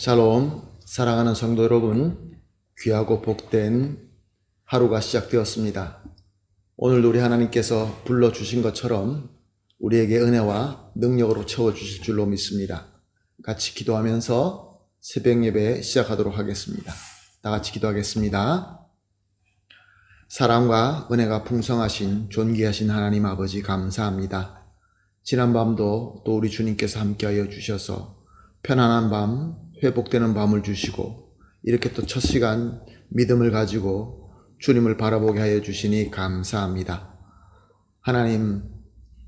샬롬, 사랑하는 성도 여러분, 귀하고 복된 하루가 시작되었습니다. 오늘도 우리 하나님께서 불러주신 것처럼 우리에게 은혜와 능력으로 채워주실 줄로 믿습니다. 같이 기도하면서 새벽 예배 시작하도록 하겠습니다. 다 같이 기도하겠습니다. 사랑과 은혜가 풍성하신 존귀하신 하나님 아버지 감사합니다. 지난밤도 또 우리 주님께서 함께하여 주셔서 편안한 밤, 회복되는 밤을 주시고 이렇게 또 첫 시간 믿음을 가지고 주님을 바라보게 하여 주시니 감사합니다. 하나님,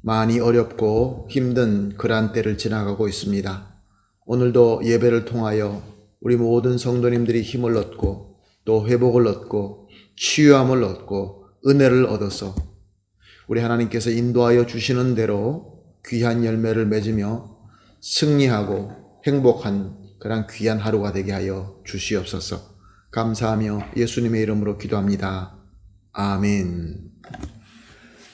많이 어렵고 힘든 그러한 때를 지나가고 있습니다. 오늘도 예배를 통하여 우리 모든 성도님들이 힘을 얻고 또 회복을 얻고 치유함을 얻고 은혜를 얻어서 우리 하나님께서 인도하여 주시는 대로 귀한 열매를 맺으며 승리하고 행복한 그런 귀한 하루가 되게 하여 주시옵소서. 감사하며 예수님의 이름으로 기도합니다. 아멘.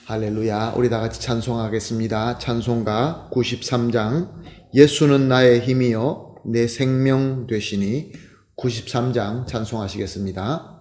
할렐루야. 우리 다 같이 찬송하겠습니다. 찬송가 93장 예수는 나의 힘이요 내 생명 되시니 93장 찬송하시겠습니다.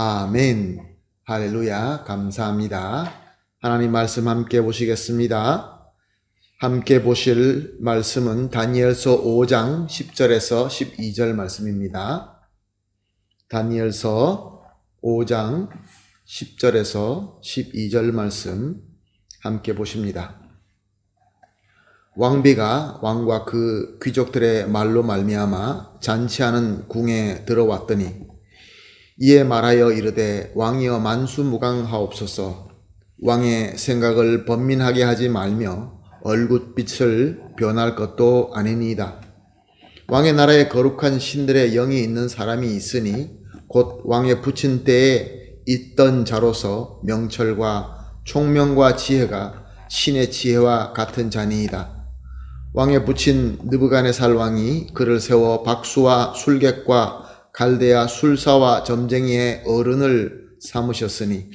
아멘. 할렐루야. 감사합니다. 하나님 말씀 함께 보시겠습니다. 함께 보실 말씀은 다니엘서 5장 10절에서 12절 말씀입니다. 다니엘서 5장 10절에서 12절 말씀 함께 보십니다. 왕비가 왕과 그 귀족들의 말로 말미암아 잔치하는 궁에 들어왔더니 이에 말하여 이르되 왕이여 만수무강하옵소서. 왕의 생각을 번민하게 하지 말며 얼굴빛을 변할 것도 아니니이다. 왕의 나라에 거룩한 신들의 영이 있는 사람이 있으니 곧 왕의 부친 때에 있던 자로서 명철과 총명과 지혜가 신의 지혜와 같은 자니이다. 왕의 부친 느부갓네살 왕이 그를 세워 박수와 술객과 갈대아 술사와 점쟁이의 어른을 삼으셨으니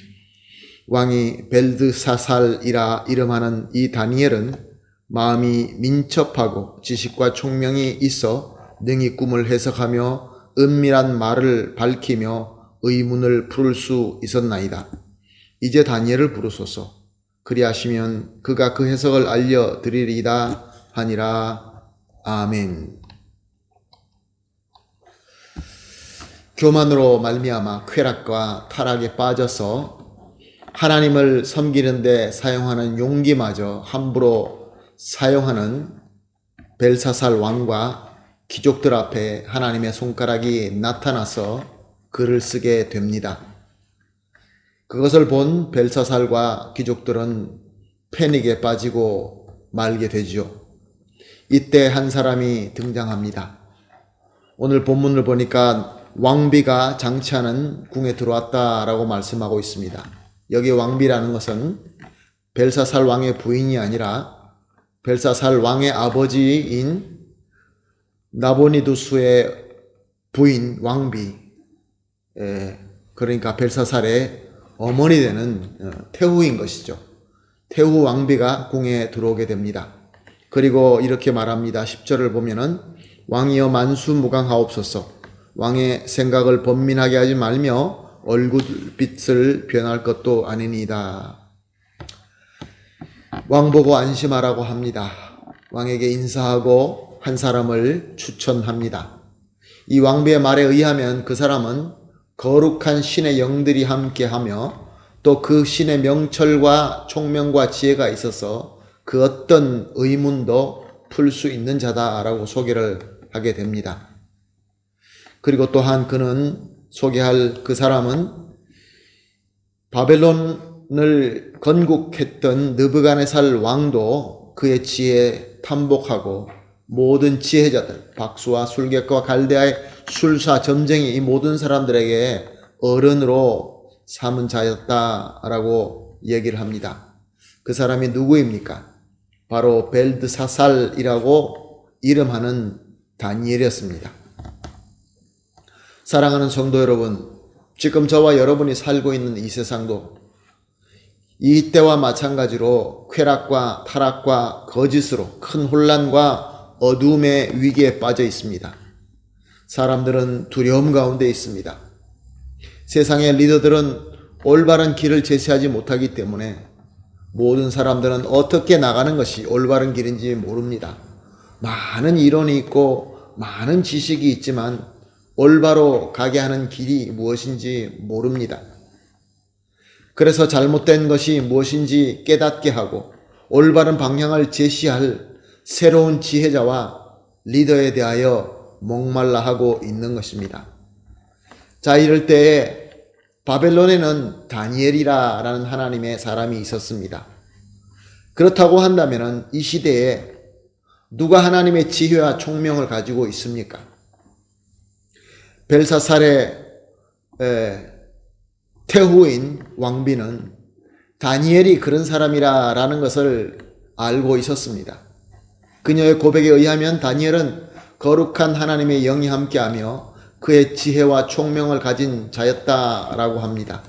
왕이 벨드사살이라 이름하는 이 다니엘은 마음이 민첩하고 지식과 총명이 있어 능히 꿈을 해석하며 은밀한 말을 밝히며 의문을 풀을 수 있었나이다. 이제 다니엘을 부르소서. 그리하시면 그가 그 해석을 알려드리리이다 하니라. 아멘. 교만으로 말미암아 쾌락과 타락에 빠져서 하나님을 섬기는 데 사용하는 용기마저 함부로 사용하는 벨사살 왕과 귀족들 앞에 하나님의 손가락이 나타나서 글을 쓰게 됩니다. 그것을 본 벨사살과 귀족들은 패닉에 빠지고 말게 되지요. 이때 한 사람이 등장합니다. 오늘 본문을 보니까 왕비가 장치하는 궁에 들어왔다라고 말씀하고 있습니다. 여기 왕비라는 것은 벨사살 왕의 부인이 아니라 벨사살 왕의 아버지인 나보니두스의 부인 왕비, 그러니까 벨사살의 어머니 되는 태후인 것이죠. 태후 왕비가 궁에 들어오게 됩니다. 그리고 이렇게 말합니다. 10절을 보면은 왕이여 만수무강하옵소서. 왕의 생각을 번민하게 하지 말며 얼굴빛을 변할 것도 아니니이다. 왕 보고 안심하라고 합니다. 왕에게 인사하고 한 사람을 추천합니다. 이 왕비의 말에 의하면 그 사람은 거룩한 신의 영들이 함께하며 또 그 신의 명철과 총명과 지혜가 있어서 그 어떤 의문도 풀 수 있는 자다라고 소개를 하게 됩니다. 그리고 또한 그는 소개할 그 사람은 바벨론을 건국했던 느부갓네살 왕도 그의 지혜에 탐복하고 모든 지혜자들, 박수와 술객과 갈대아의 술사, 점쟁이 이 모든 사람들에게 어른으로 삼은 자였다라고 얘기를 합니다. 그 사람이 누구입니까? 바로 벨드사살이라고 이름하는 다니엘이었습니다. 사랑하는 성도 여러분, 지금 저와 여러분이 살고 있는 이 세상도 이때와 마찬가지로 쾌락과 타락과 거짓으로 큰 혼란과 어두움의 위기에 빠져 있습니다. 사람들은 두려움 가운데 있습니다. 세상의 리더들은 올바른 길을 제시하지 못하기 때문에 모든 사람들은 어떻게 나가는 것이 올바른 길인지 모릅니다. 많은 이론이 있고 많은 지식이 있지만 올바로 가게 하는 길이 무엇인지 모릅니다. 그래서 잘못된 것이 무엇인지 깨닫게 하고 올바른 방향을 제시할 새로운 지혜자와 리더에 대하여 목말라 하고 있는 것입니다. 자, 이럴 때에 바벨론에는 다니엘이라는 하나님의 사람이 있었습니다. 그렇다고 한다면 이 시대에 누가 하나님의 지혜와 총명을 가지고 있습니까? 벨사살의 태후인 왕비는 다니엘이 그런 사람이라는 것을 알고 있었습니다. 그녀의 고백에 의하면 다니엘은 거룩한 하나님의 영이 함께하며 그의 지혜와 총명을 가진 자였다라고 합니다.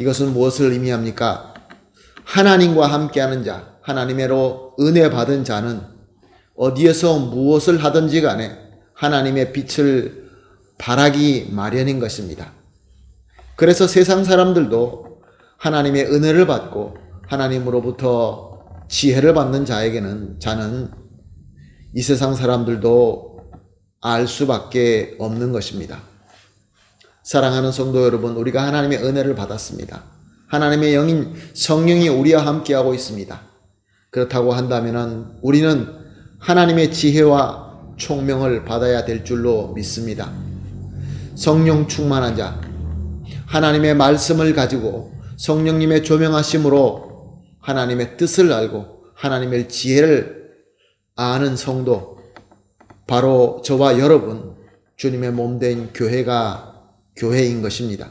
이것은 무엇을 의미합니까? 하나님과 함께하는 자, 하나님으로 은혜 받은 자는 어디에서 무엇을 하든지 간에 하나님의 빛을 발하기 마련인 것입니다. 그래서 세상 사람들도 하나님의 은혜를 받고 하나님으로부터 지혜를 받는 자는 이 세상 사람들도 알 수밖에 없는 것입니다. 사랑하는 성도 여러분, 우리가 하나님의 은혜를 받았습니다. 하나님의 영인 성령이 우리와 함께하고 있습니다. 그렇다고 한다면 우리는 하나님의 지혜와 총명을 받아야 될 줄로 믿습니다. 성령 충만한 자, 하나님의 말씀을 가지고 성령님의 조명하심으로 하나님의 뜻을 알고 하나님의 지혜를 아는 성도, 바로 저와 여러분, 주님의 몸된 교회인 것입니다.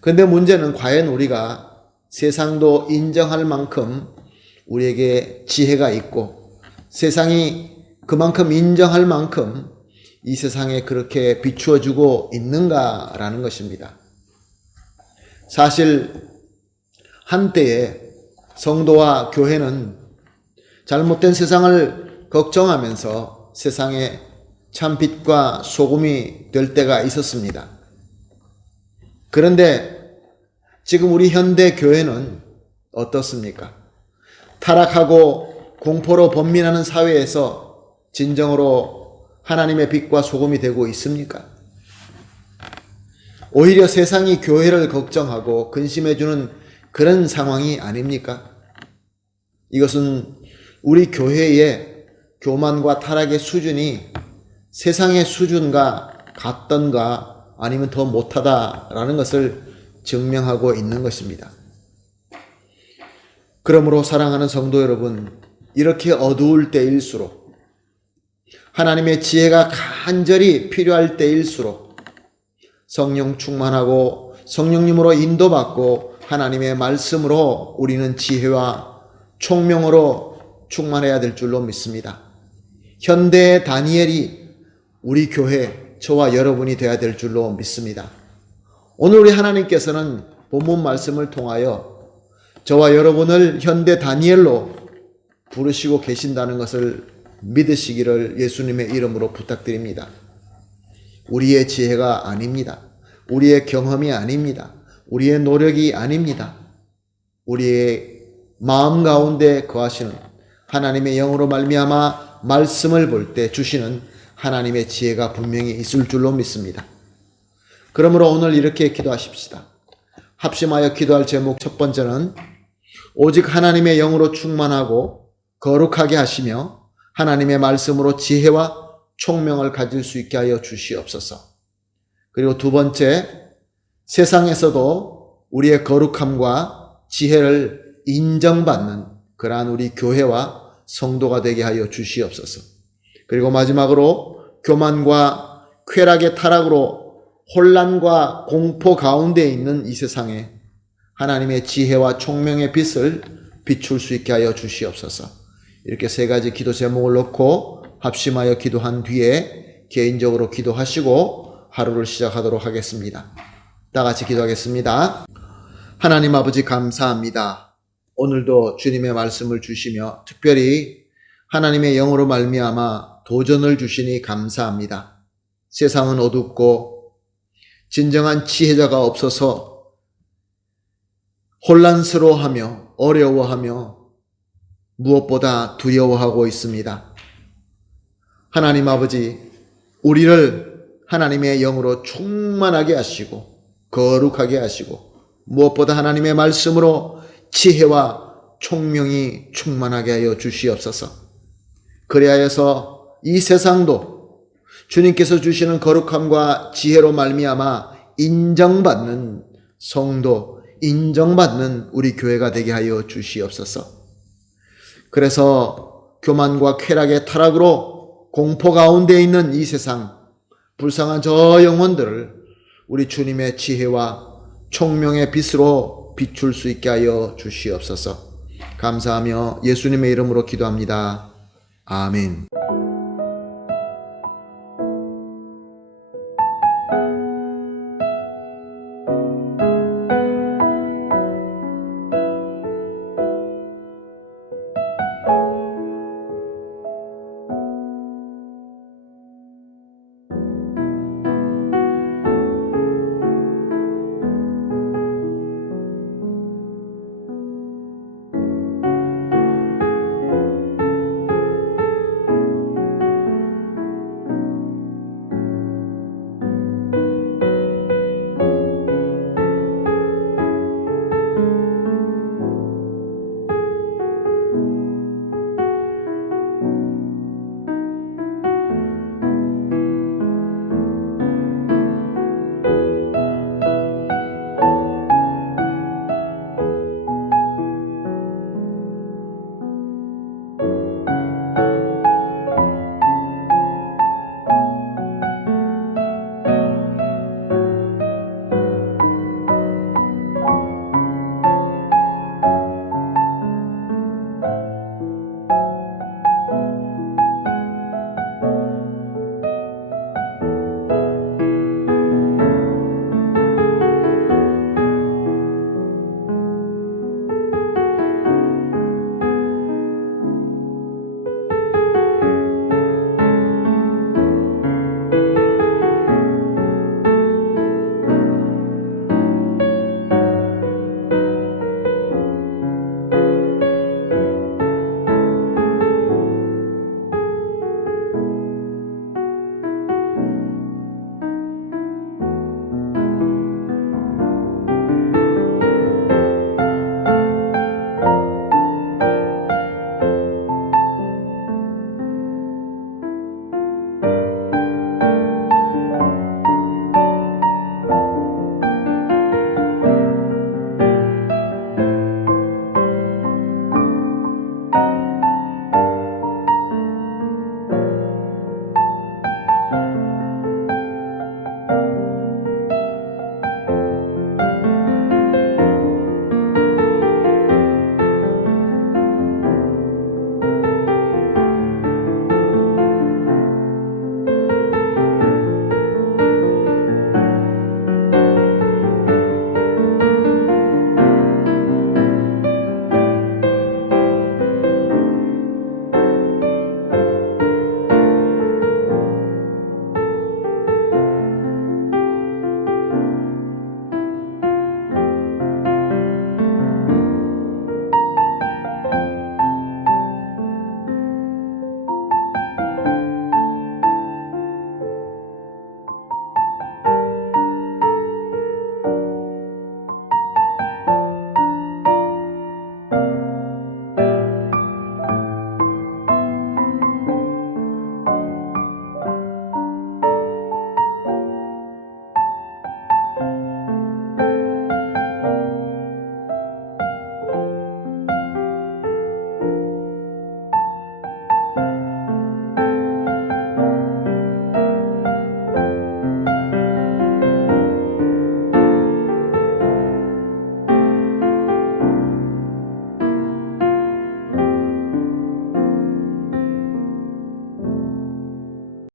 그런데 문제는 과연 우리가 세상도 인정할 만큼 우리에게 지혜가 있고 세상이 그만큼 인정할 만큼 이 세상에 그렇게 비추어주고 있는가라는 것입니다. 사실 한때에 성도와 교회는 잘못된 세상을 걱정하면서 세상에 참빛과 소금이 될 때가 있었습니다. 그런데 지금 우리 현대 교회는 어떻습니까? 타락하고 공포로 번민하는 사회에서 진정으로 하나님의 빛과 소금이 되고 있습니까? 오히려 세상이 교회를 걱정하고 근심해주는 그런 상황이 아닙니까? 이것은 우리 교회의 교만과 타락의 수준이 세상의 수준과 같던가 아니면 더 못하다라는 것을 증명하고 있는 것입니다. 그러므로 사랑하는 성도 여러분, 이렇게 어두울 때일수록 하나님의 지혜가 간절히 필요할 때일수록 성령 충만하고 성령님으로 인도받고 하나님의 말씀으로 우리는 지혜와 총명으로 충만해야 될 줄로 믿습니다. 현대의 다니엘이 우리 교회, 저와 여러분이 되어야 될 줄로 믿습니다. 오늘 우리 하나님께서는 본문 말씀을 통하여 저와 여러분을 현대 다니엘로 부르시고 계신다는 것을 믿으시기를 예수님의 이름으로 부탁드립니다. 우리의 지혜가 아닙니다. 우리의 경험이 아닙니다. 우리의 노력이 아닙니다. 우리의 마음 가운데 거하시는 하나님의 영으로 말미암아 말씀을 볼 때 주시는 하나님의 지혜가 분명히 있을 줄로 믿습니다. 그러므로 오늘 이렇게 기도하십시다. 합심하여 기도할 제목 첫 번째는 오직 하나님의 영으로 충만하고 거룩하게 하시며 하나님의 말씀으로 지혜와 총명을 가질 수 있게 하여 주시옵소서. 그리고 두 번째, 세상에서도 우리의 거룩함과 지혜를 인정받는 그러한 우리 교회와 성도가 되게 하여 주시옵소서. 그리고 마지막으로 교만과 쾌락의 타락으로 혼란과 공포 가운데 있는 이 세상에 하나님의 지혜와 총명의 빛을 비출 수 있게 하여 주시옵소서. 이렇게 세 가지 기도 제목을 놓고 합심하여 기도한 뒤에 개인적으로 기도하시고 하루를 시작하도록 하겠습니다. 다 같이 기도하겠습니다. 하나님 아버지 감사합니다. 오늘도 주님의 말씀을 주시며 특별히 하나님의 영으로 말미암아 도전을 주시니 감사합니다. 세상은 어둡고 진정한 지혜자가 없어서 혼란스러워하며 어려워하며 무엇보다 두려워하고 있습니다. 하나님 아버지, 우리를 하나님의 영으로 충만하게 하시고 거룩하게 하시고 무엇보다 하나님의 말씀으로 지혜와 총명이 충만하게 하여 주시옵소서. 그리하여서 이 세상도 주님께서 주시는 거룩함과 지혜로 말미암아 인정받는 성도, 인정받는 우리 교회가 되게 하여 주시옵소서. 그래서 교만과 쾌락의 타락으로 공포 가운데 있는 이 세상, 불쌍한 저 영혼들을 우리 주님의 지혜와 총명의 빛으로 비출 수 있게 하여 주시옵소서. 감사하며 예수님의 이름으로 기도합니다. 아멘.